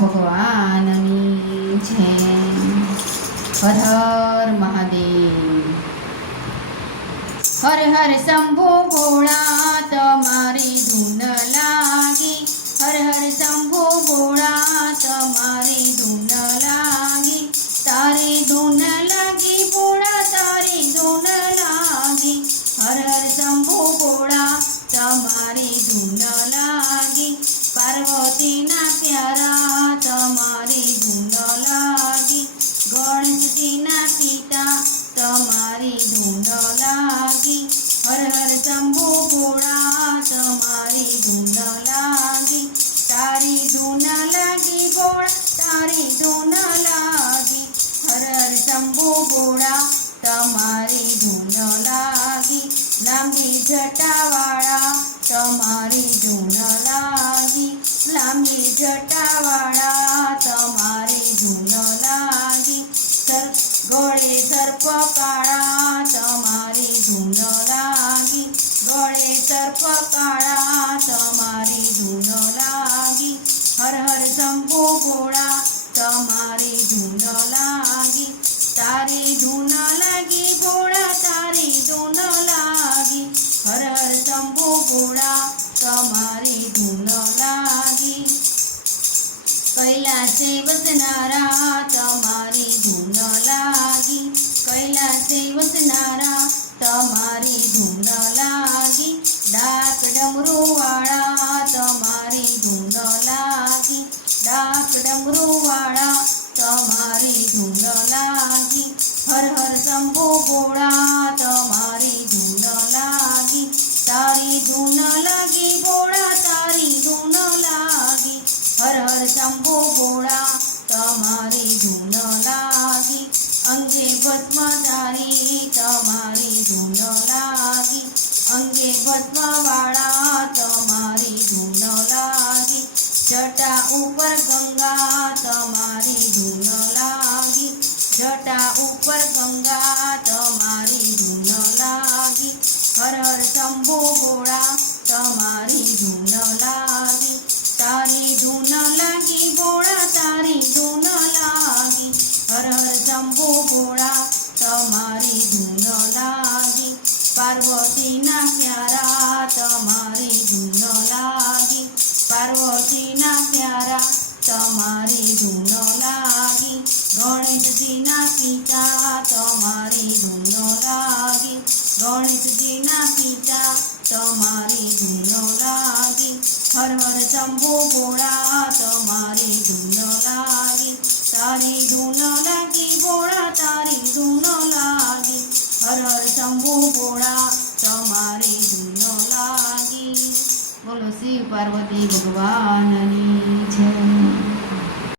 ભગવાનની જય. હર હર મહાદેવ. હર હર શંભુ ભોળા તમારી ધૂન લાગી. હર હર શંભુ ભોળા તમારી ધૂન લાગી. તારી ધૂન લાગી ભોળા તારી ધૂન લાગી. હર હર શંભુ ભોળા તમારી ધૂન લાગી. પાર્વતીના પ્યારા તમારી ધૂન લાગી. ગણેશજીના પિતા તમારી ધૂન લાગી. હર હર શંભુ ભોળા તમારી ધૂન લાગી. તારી ધૂન લાગી ભોળા તારી ધૂન લાગી. હર હર શંભુ ભોળા તમારી ધૂન લાગી. લાંબી જટાવાળા તમારી ધૂન લાગી. લાંબી જટાવાળા તમારી ધૂન લાગી. ગળે સર્પ કાળા તમારી ધૂન લાગી. ગળે સર્પ કાળા તમારી ધૂન લાગી. હર હર શંભુ ભોળા તમારી ધૂન લાગી. તારી ધૂન લાગી ભોળા તારી ધૂન લાગી. હર હર શંભુ ભોળા તમારી ધૂન લાગી. કૈલાસે વસનારા તમારી ધૂન લાગી. કૈલાસે વસનારા તમારી ધૂન લાગી. ડાક ડમરુવાળા તમારી ધૂન લાગી. ડાક ડમરુવાળા તમારી ધૂન લાગી. હર હર શંભુ ભોળા તમારી ધૂન લાગી. તારી ધૂન લાગી ભોળા તારી ધૂન લાગી. હર હર શંભુ ભોળા તમારી ધૂન લાગી. અંગે ભસ્મધારી તમારી ધૂન લાગી. અંગે ભસ્મવાળા તમારી ધૂન લાગી. જટા ઉપર ગંગા તમારી ધૂન લાગી. જટા ઉપર ગંગા તમારી ધૂન લાગી. હર હર શંભુ ભોળા તમારી ધૂન લાગી. તારી ધૂન લાગી ભોળા તારી ધૂન લાગી. હર હર શંભુ ભોળા તમારી ધૂન લાગી. પાર્વતીના પ્યારા તમારી ધૂન લાગી. પાર્વતીના પ્યારા તમારી ધૂન લાગી. ગણેશજીના પિતા તમારી ધૂન લાગી. ગણેશજીના પિતા તમારી ધૂન લાગી. હર હર શંભુ ભોળા તમારી ધૂન લાગી. તારી ધૂન લાગી ભોળા તારી ધૂન લાગી. હર હર શંભુ ભોળા તમારી ધૂન લાગી. બોલો શિવ પાર્વતી ભગવાનની જય.